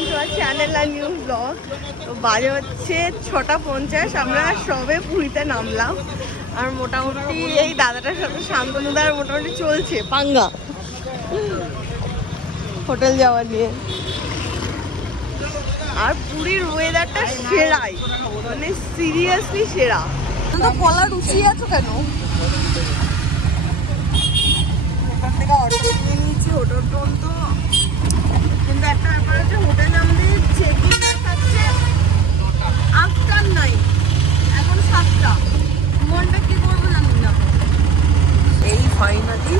Welcome to our channel আর new blog. তো বাজে হচ্ছে 6:50, আমরা সবে পুরীতে নামলাম। আর মোটামুটি এই দাদাটার সাথে শান্তনুদার মোটামুটি চলছে পাঙ্গা হোটেল যাওয়া নিয়ে। আর পুরীর ওয়েদারটা সেরাই, মানে সিরিয়াসলি সেরা। তো কলা রুচিয়ে আছো কেন? এখান থেকে অটো কিনে নিয়েছি হোটেল পর্যন্ত, কিন্তু একটা ব্যাপার হচ্ছে হোটেল আমাদের চেকিং থাকছে আফটার 9, এখন 7টা। 2 ঘন্টা কি করবো জানি না। এই ফাইনালি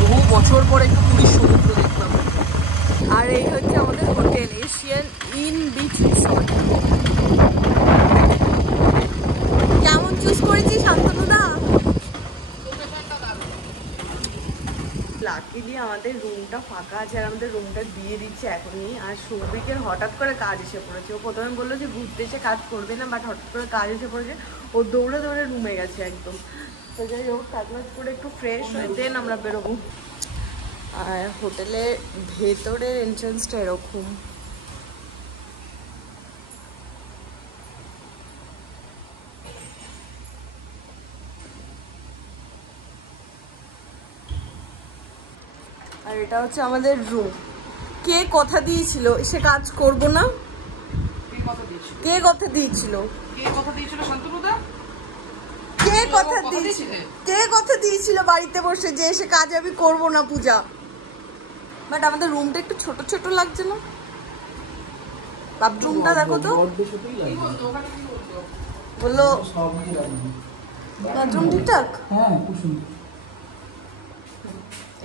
বহু বছর পরে একটু পুরীর সমুদ্র দেখলাম। আর এই হচ্ছে আমাদের hotel Asian in beach resort. কেমন চুজ করেছি শান্তনুদা? লাকিলি আমাদের রুমটা ফাঁকা আছে আর আমাদের রুমটা দিয়ে দিচ্ছে এখনই। আর সৌভিকের হঠাৎ করে কাজ এসে পড়েছে। ও প্রথমে বললো যে ঘুরতে এসে কাজ করবে না, বাট হঠাৎ করে কাজ এসে পড়েছে। ও দৌড়ে দৌড়ে রুমে গেছে একদম। তো যাই হোক, কাজ বাজ করে একটু ফ্রেশ হয়ে দেন আমরা বেরোবো। আর হোটেলের ভেতরের এন্ট্রান্সটা এরকম। আর এটা হচ্ছে আমাদের রুম। কে কথা দিয়েছিল এসে কাজ করব না? কে কথা দিয়েছিল? শান্তনুদা কে কথা দিয়েছিল বাড়িতে বসে যে এসে কাজ আমি করব না পূজা? বাট আমাদের রুমটা একটু ছোট ছোট লাগছে না? বাথরুমটা দেখো তো, বললো বাথরুম ঠিকঠাক।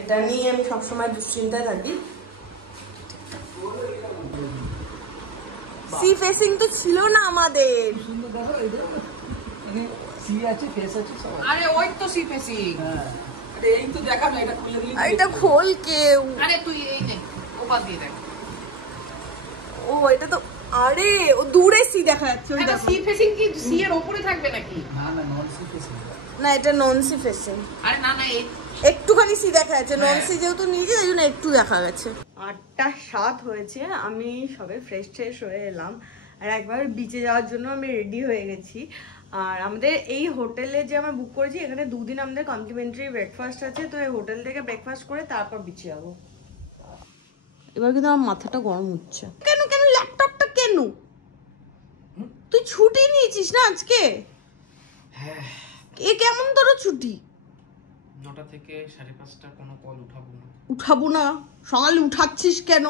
এটা নিয়ে আমি সবসময় দুশ্চিন্তায় থাকি। সি ফেসিং তো ছিল না আমাদের। আরে ওই তো সি ফেসিং। আরে এই তো দেখা না, এটা খুলে দিলি। এটা খোল কেউ। আরে তুই এই নে, ও পাশ দিয়ে দেখ। ও এটা তো, আরে ও দূরে সি দেখা যাচ্ছে। ওই এটা দেখো, সি ফেসিং কি সি এর উপরে থাকবে নাকি? না না, নন সি ফেসিং। না এটা নন সি ফেসিং। আরে না না, এই একটুখানি সি দেখা যাচ্ছে। নন সি যেহেতু নিয়েছি তাই জন্য একটু দেখা গেছে। 8:07 হয়েছে, আমি সবে ফ্রেশ হয়ে এলাম। আর একবার বিচে যাওয়ার জন্য আমি রেডি হয়ে গেছি। আর আমাদের এই হোটেলে যে আমরা বুক করেছি, এখানে 2 দিন আমাদের কমপ্লিমেন্টারি ব্রেকফাস্ট আছে। তো এই হোটেল থেকে ব্রেকফাস্ট করে তারপর বিচে যাবো। এবার কিন্তু আমার মাথাটা গরম হচ্ছে। কেন কেন ল্যাপটপটা কেন? তুই ছুটি নিয়েছিস না আজকে? হ্যাঁ। এ কেমন তোর ছুটি? 9টা থেকে 5:30 কোনো কল উঠাবো না। সকালে উঠাচ্ছিস কেন?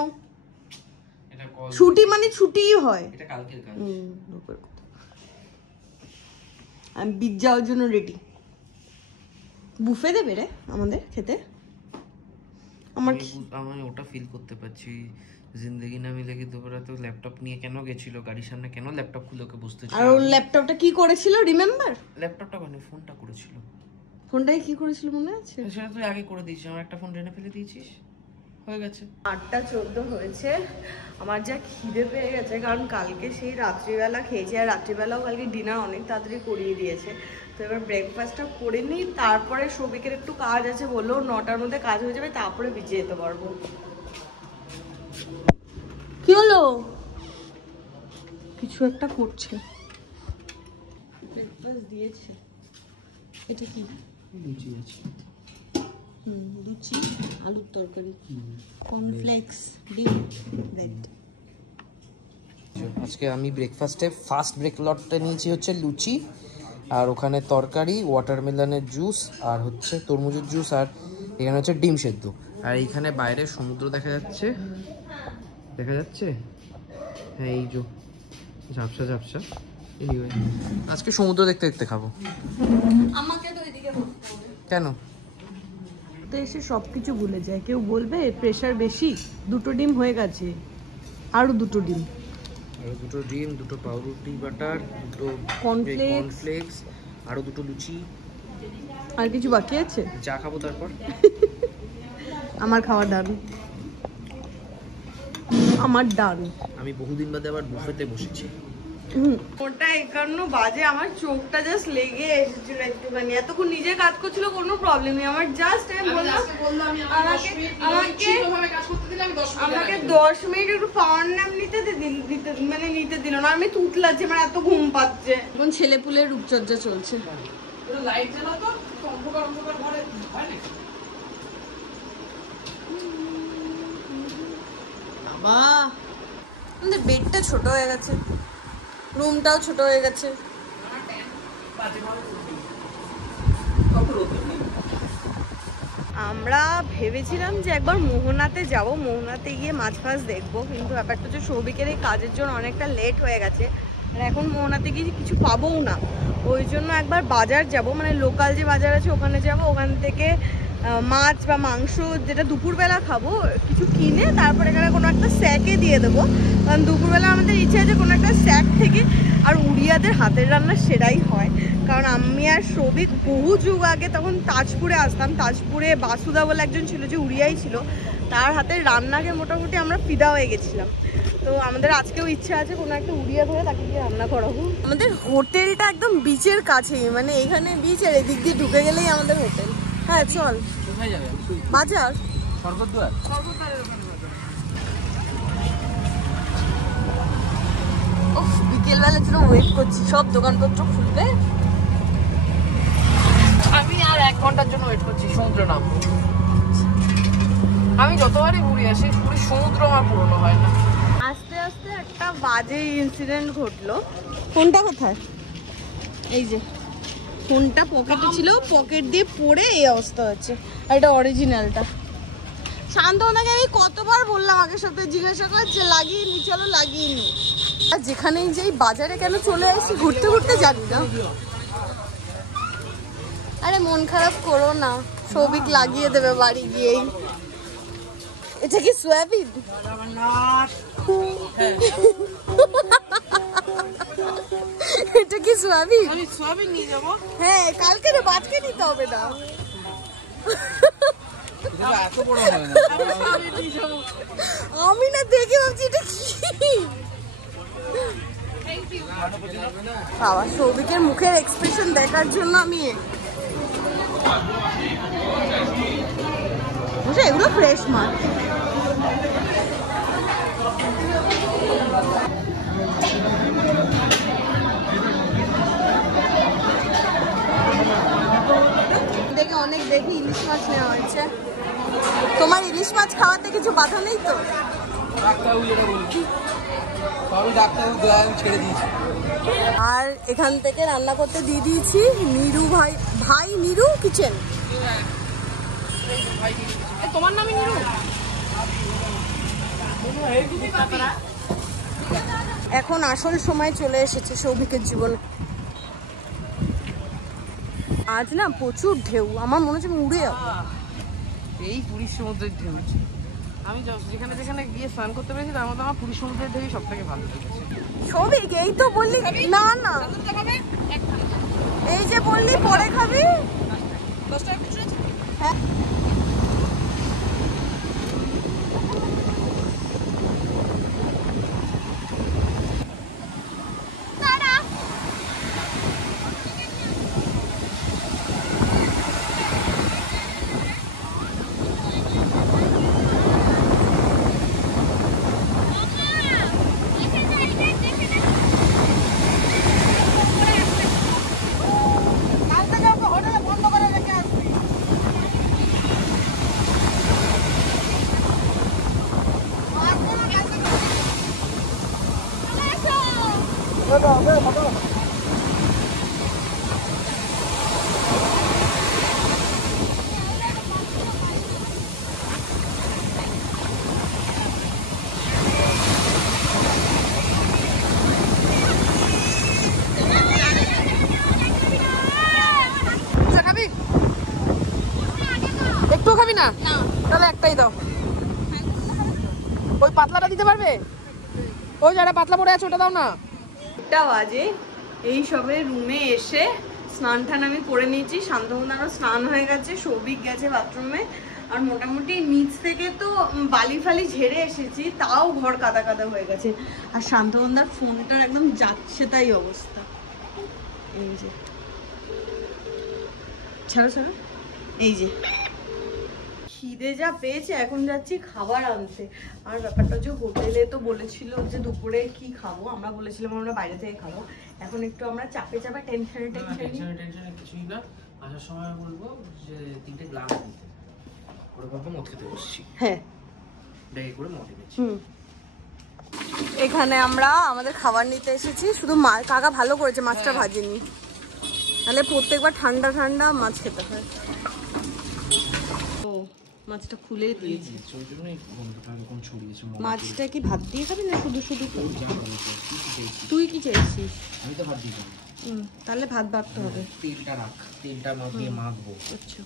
এটা কল ছুটি মানে ছুটিই হয়। এটা কালকের কাজ। আমি বিচ যাওয়ার জন্য রেডি। বুফে দেবে রে আমাদের খেতে। আমি ওটা ফিল করতে পারছি। জিন্দেগি না মিলে কি দুপুরে তো ল্যাপটপ নিয়ে কেন গেছিল গাড়ির সামনে, কেন ল্যাপটপ খুলে ওকে বসতে ছিল। আর ওর ল্যাপটপটা কি করেছিল রিমেম্বার? ল্যাপটপটা কেন, ফোনটা করেছিল। ফোনটাই কি করেছিল মনে আছে? সেটা তুই আগে করে দিয়েছিস, আমার একটা ফোন রেনে ফেলে দিয়েছিস, হয়ে গেছে। 8:14 হয়েছে। আমার যা খিদে পেয়ে গেছে, কারণ কালকে সেই রাত্রিবেলা খেয়েছি। আর রাত্রিবেলাও কালকে ডিনার অনেক তাড়াতাড়ি করিয়ে দিয়েছে। তো এবার ব্রেকফাস্টটা করে নিই, তারপরে সবিকের একটু কাজ আছে, বললো 9টার মধ্যে কাজ হয়ে যাবে, তারপরে বিচে যেতে পারবো। কি হলো? কিছু একটা করছে। ব্রেকফাস্ট দিয়েছে। এটা কি? লুচি আছে। লুচি, আলুর তরকারি, কর্নফ্লেক্স, ডিম, ব্রেড। আজকে আমি ব্রেকফাস্টে ফার্স্ট ব্রেকলটটা নিয়েছি হচ্ছে লুচি, আর ওখানে তরকারি, ওয়াটারমেলনের জুস, আর হচ্ছে তরমুজের জুস, আর এখানে হচ্ছে ডিম সেদ্ধ। আর এইখানে বাইরে সমুদ্র দেখা যাচ্ছে, হ্যাঁ এই যে ঝাপসা ঝাপসা। আজকে সমুদ্র দেখতে দেখতে খাবো। আমাকে তো এদিকে বসতে হবে। কেন? তো এসে সবকিছু ভুলে যায়। কেউ বলবে প্রেশার বেশি, 2টো ডিম হয়ে গেছে, আরো 2টো ডিম, আরো 2টো ডিম, 2টো পাউরুটি বাটার, 2টো কর্নফ্লেক্স, আরো 2টো লুচি। আর কিছু বাকি আছে? চা খাবো তারপর। আমার খাওয়া ডান, আমার ডান। আমি বহুদিন বাদে আবার বুফেতে বসেছি। ওটা 51 বাজে, আমার চোখটা জাস্ট লেগে এসেছিল একটুখানি। এতক্ষণ নিজে কাজ করছিল, কোনো প্রবলেম নেই আমার। জাস্ট আমি বললাম আমাকে কাজ করতে দিলে আমি আমাকে 10 মিনিট একটু পাওয়ার নাম নিতে দিল না। আমি তুতলাচ্ছি, আমার এত ঘুম পাচ্ছে। এখন ছেলে পুলের রূপচর্চা চলছে। লাইট জ্বালা তো অন্ধকার অন্ধকার ঘরে হয় না। বাবা, আমাদের বেডটা ছোট হয়ে গেছে, রুমটাও ছোট হয়ে গেছে। আমরা ভেবেছিলাম যে একবার মোহনাতে যাব, মোহনাতে গিয়ে মাছ ফাছ দেখবো, কিন্তু ব্যাপারটা হচ্ছে সৌভিকের এই কাজের জন্য অনেকটা লেট হয়ে গেছে, আর এখন মোহনাতে গিয়ে কিছু পাবোও না। ওই জন্য একবার বাজার যাব, মানে লোকাল যে বাজার আছে ওখানে যাব, ওখান থেকে মাছ বা মাংস যেটা দুপুরবেলা খাবো কিছু কিনে তারপর এখানে কোনো একটা স্যাকে দিয়ে দেবো, কারণ দুপুরবেলা আমাদের ইচ্ছে আছে কোনো একটা স্যাক থেকে। আর উড়িয়াদের হাতের রান্না সেটাই হয়, কারণ আমি আর সৌভিক বহু যুগ আগে তখন তাজপুরে আসতাম, তাজপুরে বাসুদা বলে একজন ছিল যে উড়িয়াই ছিল, তার হাতের রান্নাকে মোটামুটি আমরা ফিদা হয়ে গেছিলাম। তো আমাদের আজকেও ইচ্ছা আছে কোনো একটা উড়িয়া ধরে তাকে গিয়ে রান্না করাবো। আমাদের হোটেলটা একদম বিচের কাছেই, মানে এখানে বিচ আর এদিক দিয়ে ঢুকে গেলেই আমাদের হোটেল। হ্যাঁ চল। কোথায় যাবে? বাজার স্বর্গদ্বার। বিকেলবেলার জন্য ওয়েট করছি, সব দোকানপত্র খুলবে। আমি আর 1 ঘন্টার জন্য ওয়েট করছি সমুদ্রে নামবো। আমি যতবারই ঘুরে আসি পুরো সমুদ্র আমার পুরনো হয় না। আস্তে আস্তে একটা বাজে ইনসিডেন্ট ঘটলো। ফোনটা কোথায়? এই যে ফোনটা পকেটে ছিল, পকেট দিয়ে পড়ে এই অবস্থা হচ্ছে। আর এটা অরিজিনালটা। শান্তনাকে আমি কতবার বললাম আগের সপ্তাহে, জিজ্ঞাসা করছে লাগিয়ে নি, চলো লাগিয়ে নি। আর যেখানেই যাই বাজারে কেন চলে আসছি, ঘুরতে ঘুরতে জানি না। আরে মন খারাপ করো না, সৌভিক লাগিয়ে দেবে বাড়ি গিয়েই। এটা কি সোয়াবিন? এটা কি সোয়াবিন? আমি সোয়াবিন নিয়ে যাবো। হ্যাঁ কালকে রে, বাদকে নিতে হবে না। এত বড় হয় না। আমি না দেখে ভাবছি এটা কি। বাবা সৌভিকের মুখের এক্সপ্রেশন দেখার জন্য আমি এগুলো ফ্রেশ মাছ। দেখে অনেক দেখি ইলিশ মাছ নেওয়া হয়েছে। তোমার ইলিশ মাছ খাওয়াতে কিছু বাধা নেই তো? আর এখান থেকে রান্না করতে দিয়ে দিয়েছি নিরু ভাই নিরু কিচেন। তোমার নামই নিরু? এখন আসল সময় চলে এসেছে সৌভিকের জীবনে। আজ না প্রচুর ঢেউ, আমার মনে হচ্ছে উড়ে যাবো। এই পুরীর সমুদ্রের ঢেউ। আমি যেখানে যেখানে গিয়ে স্নান করতে পেরেছি তার মধ্যে আমার পুরীর সমুদ্রের ঢেউই সব থেকে ভালো লেগেছে। সৌভিক এই তো বললি না না, এই যে বললি পরে খাবি। হ্যাঁ খাবি? একটু খাবি না? তাহলে একটাই দাও। ওই পাতলাটা দিতে পারবে? ওই যারা পাতলা পড়ে আছে ওটা দাও না। 1টা বাজে, এই সবে রুমে এসে স্নান টান আমি করে নিয়েছি। শান্তমুনারও স্নান হয়ে গেছে, সৌভিক গেছে বাথরুমে। আর মোটামুটি নিচ থেকে তো বালি ফালি ঝেড়ে এসেছি, তাও ঘর কাদা কাদা হয়ে গেছে। আর শান্তমুনার ফোনটার একদম যাচ্ছে তাই অবস্থা। এই যে ছাড়ো ছাড়ো, এই যে খিদে যা পেয়েছে, এখন যাচ্ছি খাবার আনতে। আর ব্যাপারটা যে হোটেলে তো বলেছিল যে দুপুরে কি খাবো, আমরা বলেছিলাম আমরা বাইরে থেকে খাবো। এখন একটু আমরা চাপে টেনশনে কিছুই না। আসার সময় বলবো যে 3টে গ্লাস দিতে, ওরা ভাববো মদ খেতে বসছি। হ্যাঁ, ব্যাগে করে মদ এনেছি। এখানে আমরা আমাদের খাবার নিতে এসেছি। শুধু কাকা ভালো করেছে মাছটা ভাজেনি, তাহলে প্রত্যেকবার ঠান্ডা ঠান্ডা মাছ খেতে হয়। ও মাছটা খুলে দিয়েছি। মাছটা কি ভাত দিয়ে খাবি না শুধু শুধু খাবি? তুই কি চাইছিস? আমি তো ভাত দিয়ে খাবো। তাহলে ভাত বাড়তে হবে। তেলটা রাখ, তেলটা দিয়ে মাখবো। আচ্ছা,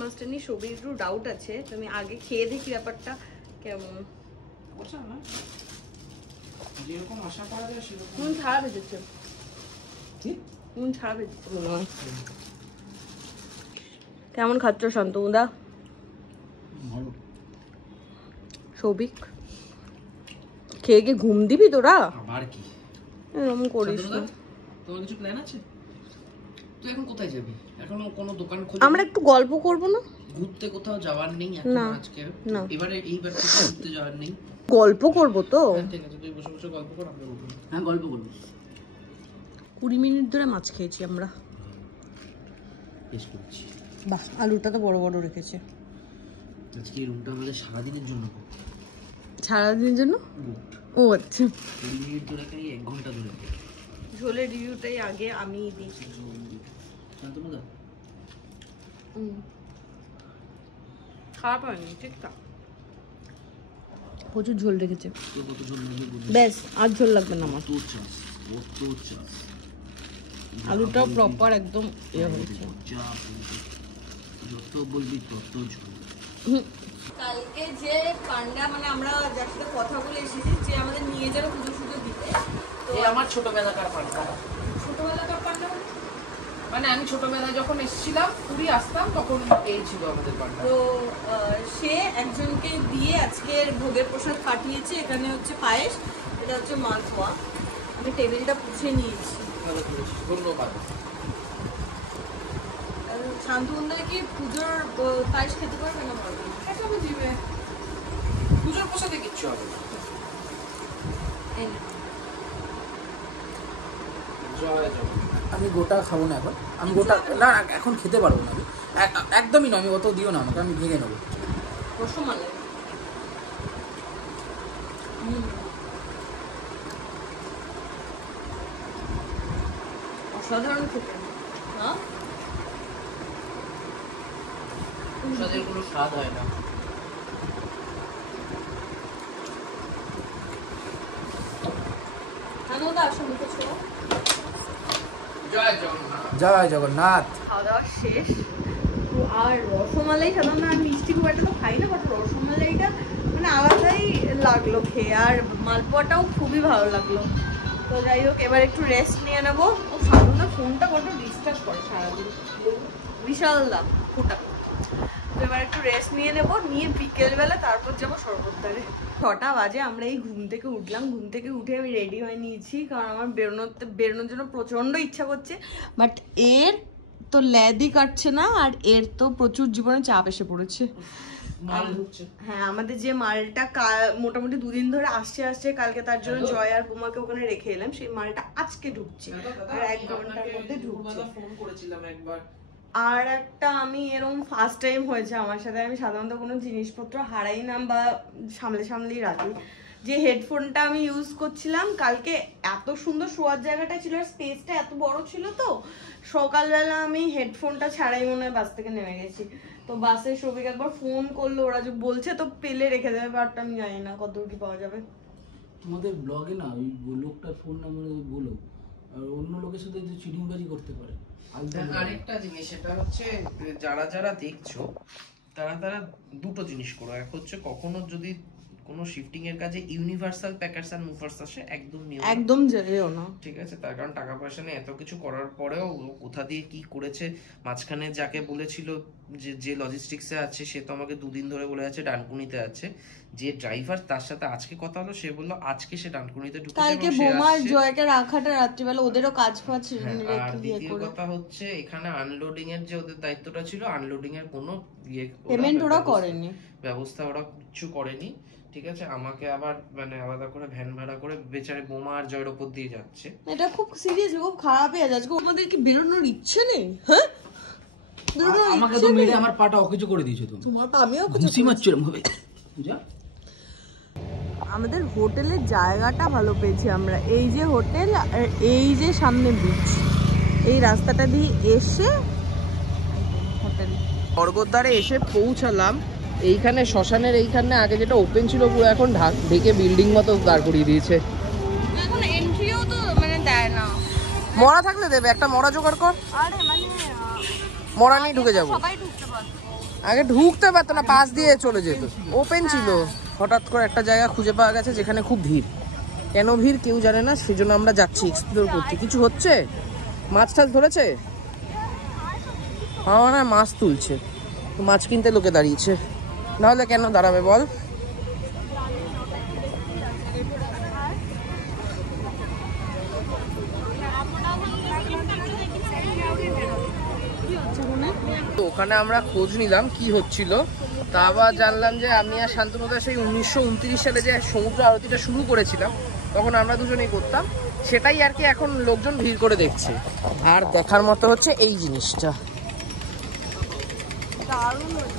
মাছটা নিয়ে সবির একটু ডাউট আছে, তুমি আগে খেয়ে দেখি ব্যাপারটা কেমন। যেরকম আশা করা যায় সেরকম। নুন ছাড়া ভেজেছে, নুন ছাড়া ভেজেছে মনে হয়। কেমন খাচ্ছ শান্তনুদা? সৌভিক খেয়ে গিয়ে ঘুম দিবি তোরা? আবার কি এরকম করিস না। তোমার কিছু প্ল্যান আছে? তুই এখন কোথায় যাবি? এখনো কোনো দোকান খুলে? আমরা একটু গল্প করব না? ঘুরতে কোথাও যাওয়ার নেই এখন আজকে? না, এবারে এইবার কোথাও ঘুরতে যাওয়ার নেই। গল্প করব তো? ঠিক আছে, তুই বসে বসে গল্প কর, আমরা বলবো। হ্যাঁ, গল্প করব। 20 মিনিট ধরে মাছ খেয়েছি আমরা। বেশ করছি। বাহ, আলুটা তো বড় বড় রেখেছে। আজকে এই রুমটা আমাদের সারাদিনের জন্য। সারাদিনের জন্য? ও আচ্ছা। 20 মিনিট ধরে খাই, 1 ঘন্টা ধরে। ঝোলের রিভিউটাই আগে আমি দিয়েছি। শান্তনুদা খারাপ হয়নি, ঠিকঠাক। প্রচুর ঝোল রেখেছে। কত ঝোল লাগবে? ব্যাস, আর ঝোল লাগবে না আমার। কত চাস? আলুটাও প্রপার একদম ইয়ে হয়েছে। যত বলবি তত ঝোল। কালকে যে পান্ডা মানে আমরা যার সাথে কথা বলে এসেছি যে আমাদের নিয়ে যাবে পুজো সুজো দিতে, তো এই আমার ছোটবেলাকার পান্ডা। ছোটবেলাকার পান্ডা মানে আমি ছোটবেলায় যখন এসেছিলাম পুরী আসতাম তখন এই ছিল আমাদের পান্ডা। তো সে একজনকে দিয়ে আজকের ভোগের প্রসাদ পাঠিয়েছে। এখানে হচ্ছে পায়েস, এটা হচ্ছে মালপোয়া। আমি টেবিলটা পুছে নিয়েছি। ভালো করেছিস, ধন্যবাদ। শান্তনুদা কি পুজোর পায়েস খেতে পারবে না? পারবে না, এটা আমি দিবে। পুজোর প্রসাদে কিচ্ছু হবে না। আমি গোটা খাবো না এখন। আমি গোটা না এখন খেতে পারবো না। একদমই নয়, আমি অত দিও না আমাকে, আমি ভেঙে নেবো। রসমালাই অসাধারণ খেতে। হ্যাঁ, প্রসাদের কোনো স্বাদ হয় না। জয় জগন্নাথ। খাওয়া দাওয়া শেষ। তো আর রসমালাই সাধারণত আমি মিষ্টি খুব একটা খাই না, বাট রসমালাইটা মানে আলাদাই লাগলো খেয়ে। আর মালপোয়াটাও খুবই ভালো লাগলো। তো যাই হোক, এবার একটু রেস্ট নিয়ে নেবো। ও সাধারণত ফোনটা কত ডিস্টার্ব করে সারাদিন, বিশাল দাম ফোনটা। তো এবার একটু রেস্ট নিয়ে নেবো, নিয়ে বিকেলবেলা তারপর যাবো শরবতদারে। 6টা বাজে, আমরা এই ঘুম থেকে উঠলাম। ঘুম থেকে উঠে আমি রেডি হয়ে নিয়েছি, কারণ আমার বেরোনোর জন্য প্রচণ্ড ইচ্ছা করছে। বাট এর তো ল্যাদই কাটছে না, আর এর তো প্রচুর জীবনে চাপ এসে পড়েছে। হ্যাঁ, আমাদের যে মালটা মোটামুটি 2 দিন ধরে আসছে, কালকে তার জন্য জয় আর পুমাকে ওখানে রেখে এলাম। সেই মালটা আজকে ঢুকছে, আর 1 ঘন্টার মধ্যে ঢুকছে। ফোন করেছিলাম একবার। আর একটা আমি এরকম ফার্স্ট টাইম হয়েছে আমার সাথে, আমি সাধারণত কোনো জিনিসপত্র হারাই না বা সামলেই রাখি। যে হেডফোনটা আমি ইউজ করছিলাম কালকে, এত সুন্দর শোয়ার জায়গাটা ছিল আর স্পেসটা এত বড় ছিল, তো সকালবেলা আমি হেডফোনটা ছাড়াই মনে হয় বাস থেকে নেমে গেছি। তো বাসে সবিক একবার ফোন করলো, ওরা যে বলছে তো পেলে রেখে দেবে, বাট আমি জানি না কতদূর কি পাওয়া যাবে। তোমাদের ব্লগে না ওই লোকটার ফোন নাম্বার বলো, আর অন্য লোকের সাথে যে চিটিংবাজি করতে পারে। আরেকটা জিনিস, সেটা হচ্ছে যারা দেখছো তারা দুটো জিনিস করো। এক হচ্ছে কখনো যদি কোনো শিফটিং এর কাজে ইউনিভার্সাল প্যাকার্স এন্ড মুভার্স আসে একদম নিয়ম, একদম যেও না, ঠিক আছে। তার কারণ টাকা পয়সা নেই, এত কিছু করার পরেও কোথা দিয়ে কি করেছে। মাঝখানে যাকে বলেছিল যে লজিস্টিক্সে আছে, সে তো আমাকে 2 দিন ধরে বলে যাচ্ছে ডানকুনিতে আছে। যে ড্রাইভার, তার সাথে আজকে কথা হলো, সে বললো আজকে সে ডানকুনিতে ঢুকেছে। কালকে বোমার জয়কে রাখাটা রাত্রিবেলা ওদেরও কাজ ফাজ আর দ্বিতীয় কথা হচ্ছে এখানে আনলোডিং এর যে ওদের দায়িত্বটা ছিল, আনলোডিং এর কোনো পেমেন্ট ওরা করেনি, ব্যবস্থা ওরা কিছু করেনি, ঠিক আছে। আমাকে আবার মানে আলাদা করে ভ্যান ভাড়া করে বেচারে বোমা আর জয়ের ওপর দিয়ে যাচ্ছে। এটা খুব সিরিয়াসলি খুব খারাপ হয়ে যাচ্ছে। আমাদের কি বেরোনোর ইচ্ছে নেই? হ্যাঁ, আমাকে তো মেরে আমার পাটা অকেজো করে দিয়েছো তুমি। তোমার পা আমিও খুশি মারছিলাম ভাবে। যা, আমাদের হোটেলের জায়গাটা ভালো পেয়েছি আমরা। এই যে হোটেল আর এই যে সামনে বিচ, এই রাস্তাটা দিয়ে এসে হোটেল। স্বর্গদ্বারে এসে পৌঁছালাম। এইখানে শ্মশানের এইখানে আগে যেটা ওপেন ছিল পুরো এখন ঢেকে বিল্ডিং মতো দাঁড় করিয়ে দিয়েছে। এখন এন্ট্রিও তো মানে দেয় না। মরা থাকলে দেবে, একটা মরা জোগাড় কর। আরে মানে মরা নিয়ে ঢুকে যাবো। সবাই ঢুকতে পারতো, আগে ঢুকতে পারতো না, পাশ দিয়ে চলে যেত। ওপেন ছিল, হঠাৎ করে একটা জায়গা খুঁজে পাওয়া গেছে যেখানে খুব ভিড়। কেন ভিড় কেউ জানে না, সেজন্য আমরা যাচ্ছি এক্সপ্লোর করতে। কিছু হচ্ছে, মাছ টাছ ধরেছে, আমার না মাছ তুলছে, তো মাছ কিনতে লোকে দাঁড়িয়েছে, নাহলে কেন দাঁড়াবে বল। তো ওখানে আমরা খোঁজ নিলাম কি হচ্ছিল, তা আবার জানলাম যে আমি আর শান্তনুদা সেই 1929 সালে যে সমুদ্র আরতিটা শুরু করেছিলাম, তখন আমরা দুজনেই করতাম। সেটাই আর কি এখন লোকজন ভিড় করে দেখছে। আর দেখার মতো হচ্ছে এই জিনিসটা,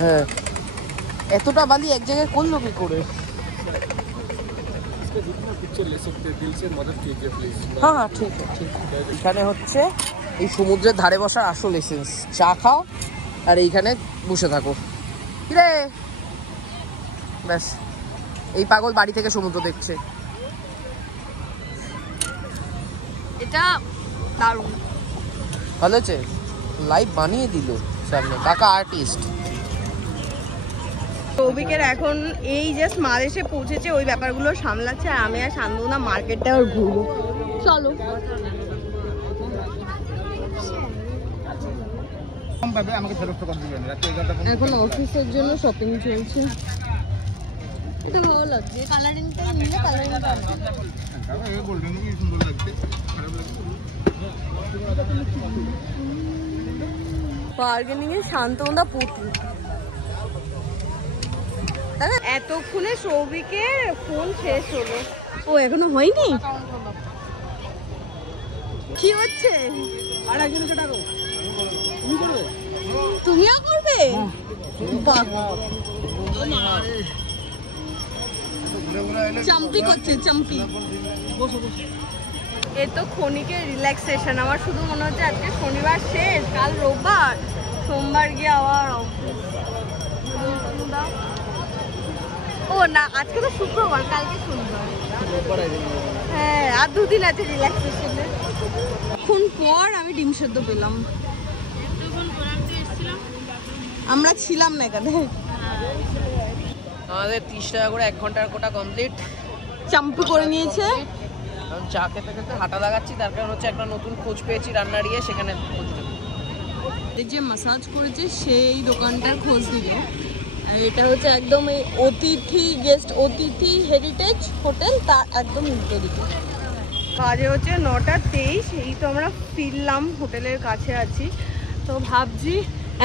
হ্যাঁ, এতটা বালি এক জায়গায় করলো কি করে? হ্যাঁ হ্যাঁ, ঠিক আছে ঠিক আছে। এখানে হচ্ছে এই সমুদ্রের ধারে বসার আসল এসেন্স। চা খাও আর এইখানে বসে থাকো, কিরে ব্যাস। এই পাগল বাড়ি থেকে সমুদ্র দেখছে। এটা দারুণ ভালো হচ্ছে, লাইভ বানিয়ে দিল সামনে, কাকা আর্টিস্ট। সৌভিকের এখন এই জাস্ট মাল এসে পৌঁছেছে, ওই ব্যাপারগুলো সামলাচ্ছে, আর আমি আর শান্তনা মার্কেটটা আর ঘুরবো। চলো। এখন অফিসের জন্য শপিং চলছে। এটা ভালো লাগছে, কালারিংটা নিলে কালারিংটা বার্গেনিং এ শান্তনা পটু। এতক্ষণে সৌভিকের ফোন শেষ হলো। ও এখনো হয়নি, কি হচ্ছে? তুমিও করবে? চাম্পি করছে, চাম্পি। এ তো ক্ষণিকের রিল্যাক্সেশন। আমার শুধু মনে হচ্ছে আজকে শনিবার শেষ, কাল রোববার, সোমবার গিয়ে আবার অফিস। ও না, আজকে তো শুক্রবার, কালকে শনিবার। হ্যাঁ, আর 2 দিন আছে রিল্যাক্সেশনে। এখন পর আমি ডিম সেদ্ধ পেলাম। আমরা ছিলাম না এখানে। আমাদের 30 টাকা করে 1 ঘন্টার কোটা কমপ্লিট। চাম্পু করে নিয়েছে। কারণ চা খেতে খেতে হাঁটা লাগাচ্ছি, তার কারণ হচ্ছে একটা নতুন খোঁজ পেয়েছি রান্নার ইয়ে, সেখানে খোঁজ দেবো। যে মাসাজ করেছে সেই দোকানটার খোঁজ দিল। আর এটা হচ্ছে একদম এই অতিথি হেরিটেজ হোটেল, তার একদম উল্টো দিকে। বাজে হচ্ছে 9:23। এই তো আমরা ফিরলাম, হোটেলের কাছে আছি। তো ভাবছি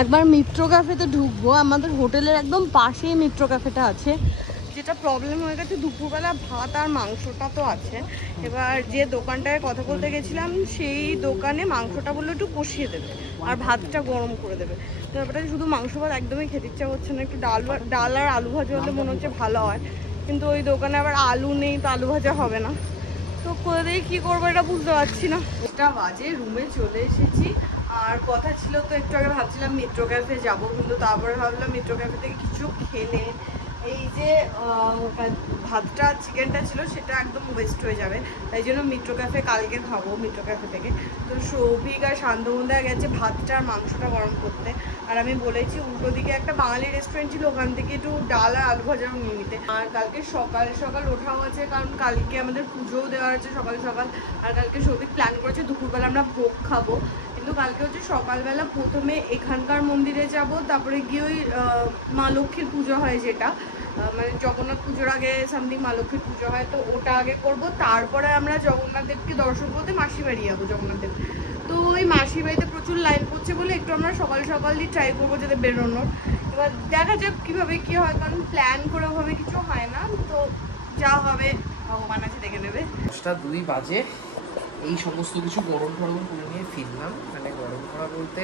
একবার মিত্র ক্যাফেতে ঢুকবো। আমাদের হোটেলের একদম পাশেই মিত্র ক্যাফেটা আছে। যেটা প্রবলেম হয়ে গেছে, দুপুরবেলা ভাত আর মাংসটা তো আছে, এবার যে দোকানটায় কথা বলতে গেছিলাম সেই দোকানে মাংসটা বললো একটু কষিয়ে দেবে আর ভাতটা গরম করে দেবে। তো ব্যাপারটা শুধু মাংস ভাত একদমই খেতে ইচ্ছা করছে না, একটু ডাল আর আলু ভাজা হলে মনে হচ্ছে ভালো হয়, কিন্তু ওই দোকানে আবার আলু নেই, তো আলু ভাজা হবে না। তো করে দিয়ে কী করবো এটা বুঝতে পারছি না। এটা বাজে, রুমে চলে এসেছি। আর কথা ছিল তো একটু আগে ভাবছিলাম মিত্র ক্যাফে যাবো, কিন্তু তারপরে ভাবলাম মিত্র ক্যাফে থেকে কিছু খেলে এই যে ভাতটা চিকেনটা ছিল সেটা একদম ওয়েস্ট হয়ে যাবে, তাই জন্য মিট্রো ক্যাফে কালকে খাবো মিট্রো ক্যাফে থেকে। তো সৌভিক আর শান্তমুদা গেছে ভাতটা আর মাংসটা গরম করতে, আর আমি বলেছি উল্টো দিকে একটা বাঙালি রেস্টুরেন্ট ছিল ওখান থেকে একটু ডাল আর আলু ভাজাও নিয়ে নিতে। আর কালকে সকাল সকাল ওঠাও আছে, কারণ কালকে আমাদের পুজোও দেওয়া আছে সকাল সকাল। আর কালকে সৌভিক প্ল্যান করেছে দুপুরবেলা আমরা ভোগ খাবো, কিন্তু কালকে হচ্ছে সকালবেলা প্রথমে এখানকার মন্দিরে যাব, তারপরে গিয়ে ওই মা লক্ষ্মীর পুজো হয় যেটা মানে জগন্নাথ পুজোর আগে সামথিং মা লক্ষ্মীর পুজো হয়, তো ওটা আগে করব। তারপরে আমরা জগন্নাথ দেবকে দর্শন করতে মাসি বাড়ি যাবো জগন্নাথ দেব। তো ওই মাসি বাড়িতে প্রচুর লাইন পড়ছে বলে একটু আমরা সকাল সকালই ট্রাই করবো যাতে বেরোনোর। এবার দেখা যাক কীভাবে কী হয়, কারণ প্ল্যান করে ওভাবে কিছু হয় না, তো যা হবে ভগবান আছে দেখে নেবে। 2:02 বাজে, এই সমস্ত কিছু গরম গরম করে নিয়ে ফিরলাম। মানে গরম করা বলতে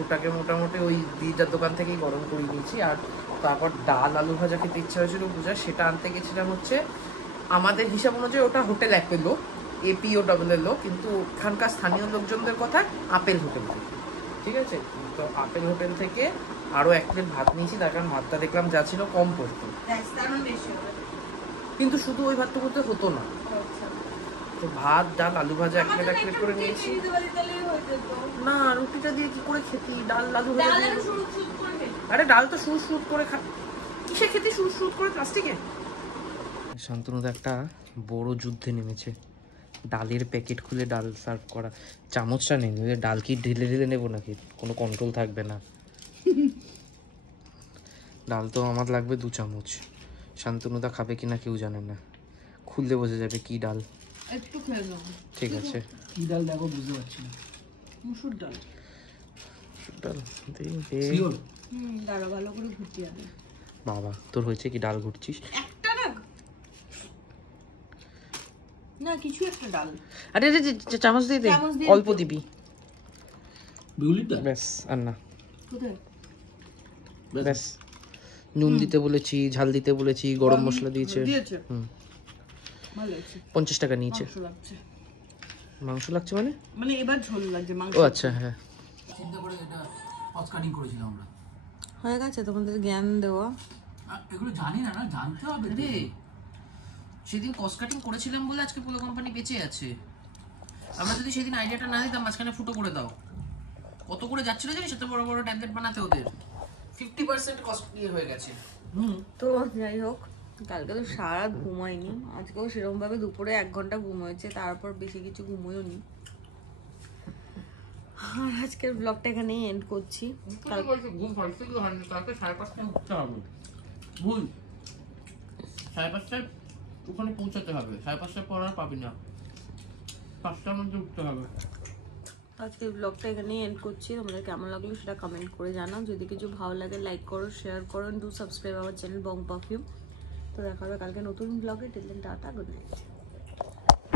ওটাকে মোটামুটি ওই দিদার দোকান থেকেই গরম করে নিয়েছি। আর তারপর ডাল আলু ভাজা খেতে ইচ্ছা হয়েছিল পূজা, সেটা আনতে গেছিলাম হচ্ছে আমাদের হিসাব অনুযায়ী ওটা হোটেল অ্যাপেলো, APOEELO, কিন্তু এখানকার স্থানীয় লোকজনদের কথা আপেল হোটেল থেকে, ঠিক আছে। তো আপেল হোটেল থেকে আরও 1 প্লেট ভাত নিয়েছি, তার কারণ ভাতটা দেখলাম যা ছিল কম পড়তো, কিন্তু শুধু ওই ভাতটা করতে হতো না। তো ভাত ডাল আলু ভাজা 1 প্লেট করে নিয়েছি। না রুটিটা দিয়ে কি করে খেতি, ডাল আলু ভাজা দিয়ে? আরে ডাল তো শুট শুট করে কিসে খেতে, শুট শুট করে প্লাস্টিকে। শান্তনুদা একটা বড় যুদ্ধে নেমেছে, ডালের প্যাকেট খুলে ডাল সার্ভ করা। চামচটা নেই, ডাল কি ঢেলে ঢেলে নেবো নাকি, কোনো কন্ট্রোল থাকবে না। ডাল তো আমার লাগবে 2 চামচ, শান্তনুদা খাবে কিনা কেউ জানে না, খুললে বোঝা যাবে কি ডাল। একটু খেয়ে নেবো, ঠিক আছে। কি ডাল দেখো বুঝতে পারছি না। মুসুর ডাল। ডাল দাঁড়া ভালো করে ঘুরতে যাবে। বাবা তোর হয়েছে কি, ডাল ঘুরছিস? একটা না কিছু একটা ডাল। আরে চামচ দিয়ে দে, অল্প দিবি ব্যাস, আর না ব্যাস। নুন দিতে বলেছি, ঝাল দিতে বলেছি, গরম মশলা দিয়েছে। 50 টাকা নিয়েছে। মাংস লাগছে মানে এবার ঝোল লাগছে মাংস। ও আচ্ছা, হ্যাঁ চিন্তা করে এটা কস কাটিং করেছিলাম আমরা। হয়ে গেছে তোমাদের জ্ঞান দেওয়া, এগুলো জানি না, জানতে হবে রে। সেদিন কস্ট কাটিং করেছিলাম বলে আজকে পুরো কোম্পানি বেঁচে আছে। আমরা যদি সেদিন আইডিয়াটা না দিতাম, মাঝখানে ফুটো করে দাও, কত করে যাচ্ছিল জানিস এত বড় বড় ট্যাবলেট বানাতে, ওদের 50% কস্ট নিয়ে হয়ে গেছে। তো যাই হোক, কালকে তো সারা রাত ঘুমাইনি, আজকেও সেরকম ভাবে দুপুরে 1 ঘন্টা ঘুম হয়েছে, তারপর বেশি কিছু ঘুমোইও নি। আর আজকের ব্লগটা এখানেই এন্ড করছি। ঘুম ফালতে কি হয়নি, কালকে 5:30টায় উঠতে হবে, ভুল 5:30টায় ওখানে পৌঁছাতে হবে, 5:30টার পর আর পাবি না, 5টার মধ্যে উঠতে হবে। আজকের ব্লগটা এখানেই এন্ড করছি। তোমাদের কেমন লাগলো সেটা কমেন্ট করে জানাও, যদি কিছু ভালো লাগে লাইক করো, শেয়ার করো, do subscribe our channel Bong perfume. তো দেখা হবে কালকে নতুন ব্লগে। Till then tata, good night.